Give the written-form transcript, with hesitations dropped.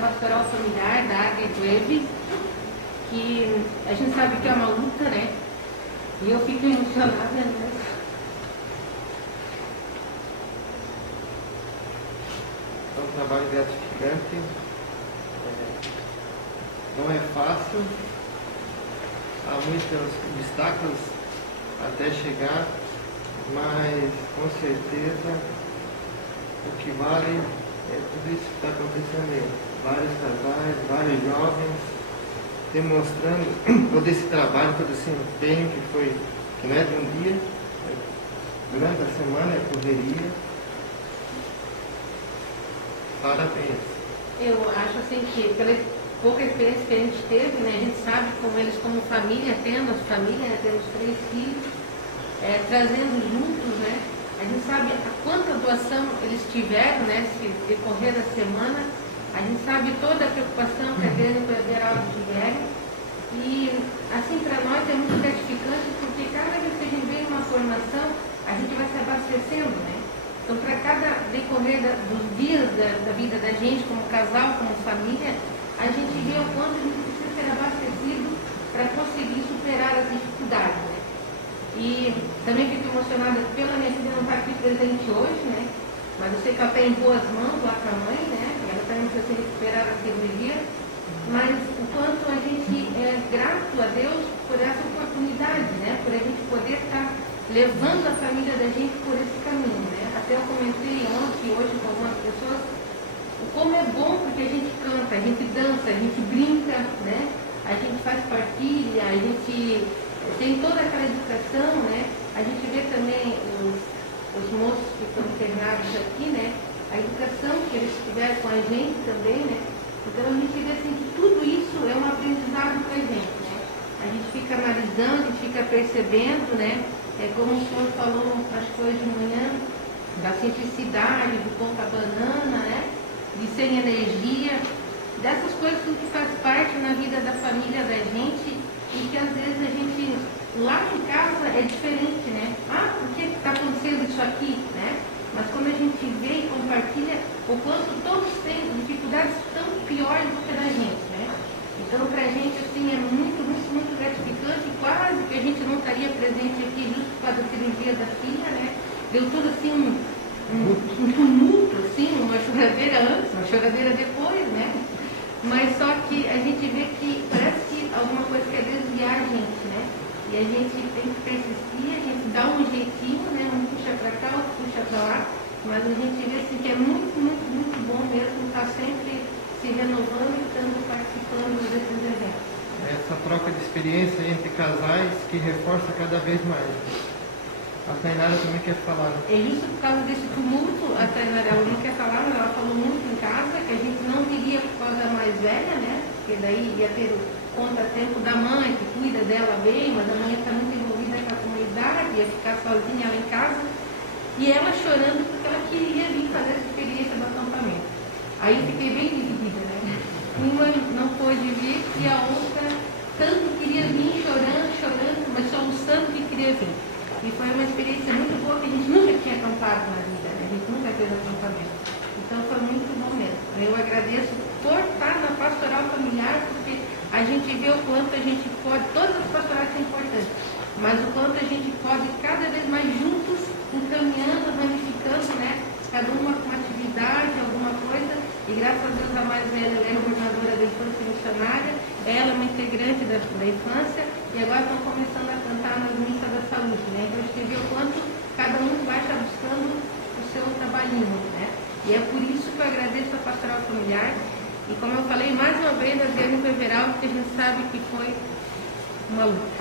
pastoral familiar da Águia Wave, que a gente sabe que é uma luta, né? E eu fico emocionada, né? É um trabalho gratificante, não é fácil, há muitos obstáculos até chegar, mas com certeza o que vale é tudo isso que está acontecendo aí. Vários casais, vários jovens demonstrando todo esse trabalho, todo esse empenho que não é de um dia, durante a semana é correria. Parabéns. Eu acho assim que pela pouca experiência que a gente teve, né, a gente sabe como eles como família, tendo as famílias, né, temos 3 filhos, trazendo juntos, né? A gente sabe a quanta doação eles tiveram, né, se decorrer da semana. A gente sabe toda a preocupação que a igreja federal tiveram. E assim, para nós é muito gratificante, porque cada vez que a gente vem uma formação, a gente vai se abastecendo, né? Então, para cada decorrer dos dias da vida da gente, como casal, como família, a gente vê o quanto a gente precisa ser abastecido para conseguir superar as dificuldades, né? E também fico emocionada pela minha filha não estar aqui presente hoje, né? Mas eu sei que ela está em boas mãos lá com a mãe, né? Ela também precisa se recuperar da cirurgia. Mas o quanto a gente é grato a Deus por essa oportunidade, né? Por a gente poder estar levando a família da gente por esse caminho, né? Até eu comentei ontem, hoje com algumas pessoas, o como é bom porque a gente canta, a gente dança, a gente brinca, né? A gente faz partilha, a gente tem toda aquela educação, né? A gente vê também os moços que estão internados aqui, né? A educação que eles tiveram com a gente também, né? Então a gente vê assim que tudo isso é um aprendizado para a gente, né? A gente fica analisando, a gente fica percebendo, né? É como o senhor falou, acho que hoje de manhã, da simplicidade, do pão com a banana, né? De sem energia, dessas coisas tudo que faz parte na vida da família da gente e que às vezes a gente, lá em casa é diferente, né? Ah, por que está acontecendo isso aqui, né? Mas quando a gente vê e compartilha, o quanto todos têm dificuldades tão piores do que a da gente, né? Então, para a gente, assim, é muito, muito, muito gratificante. Quase que a gente não estaria presente aqui justo por causa da cirurgia da filha, né? Deu tudo assim, um tumulto, assim, uma choradeira antes, uma choradeira depois, né? Mas só que a gente vê que parece que alguma coisa quer desviar a gente, né? E a gente tem que persistir, a gente dá um jeitinho, né? Um puxa para cá, outro puxa para lá, mas a gente vê assim, que é muito, muito, muito bom mesmo estar sempre se renovando e estando participando desses eventos. Essa troca de experiência entre casais que reforça cada vez mais. A Tainara também quer falar. É isso por causa desse tumulto, a Tainara ela não quer falar, mas ela falou muito em casa, que a gente não viria por causa da mais velha, né? Porque daí ia ter o contratempo da mãe, que cuida dela bem, mas a mãe está muito envolvida com a comunidade, ia ficar sozinha lá em casa. E ela chorando porque ela queria vir fazer essa experiência do acampamento. Aí eu fiquei bem dividida, né? Uma não pôde vir e a outra tanto queria vir chorando, mas soluçando que queria vir. E foi uma experiência muito boa, que a gente nunca tinha acampado na vida, né? A gente nunca fez acampamento. Então foi muito bom mesmo. Eu agradeço por estar na pastoral familiar, porque a gente vê o quanto a gente pode, todas as pastorais são importantes, mas o quanto a gente pode cada vez mais juntos, encaminhando, ramificando, né? Cada uma com uma atividade, alguma coisa, e graças a Deus a mais velha é a coordenadora da infância missionária, ela é uma integrante da infância, e agora estão começando a cantar nas missas da saúde, né? Então a gente vê o quanto cada um vai estar buscando o seu trabalhinho, né? E é por isso que eu agradeço a pastoral familiar, e como eu falei mais uma vez, a Viagem Everal, porque a gente sabe que foi uma luta.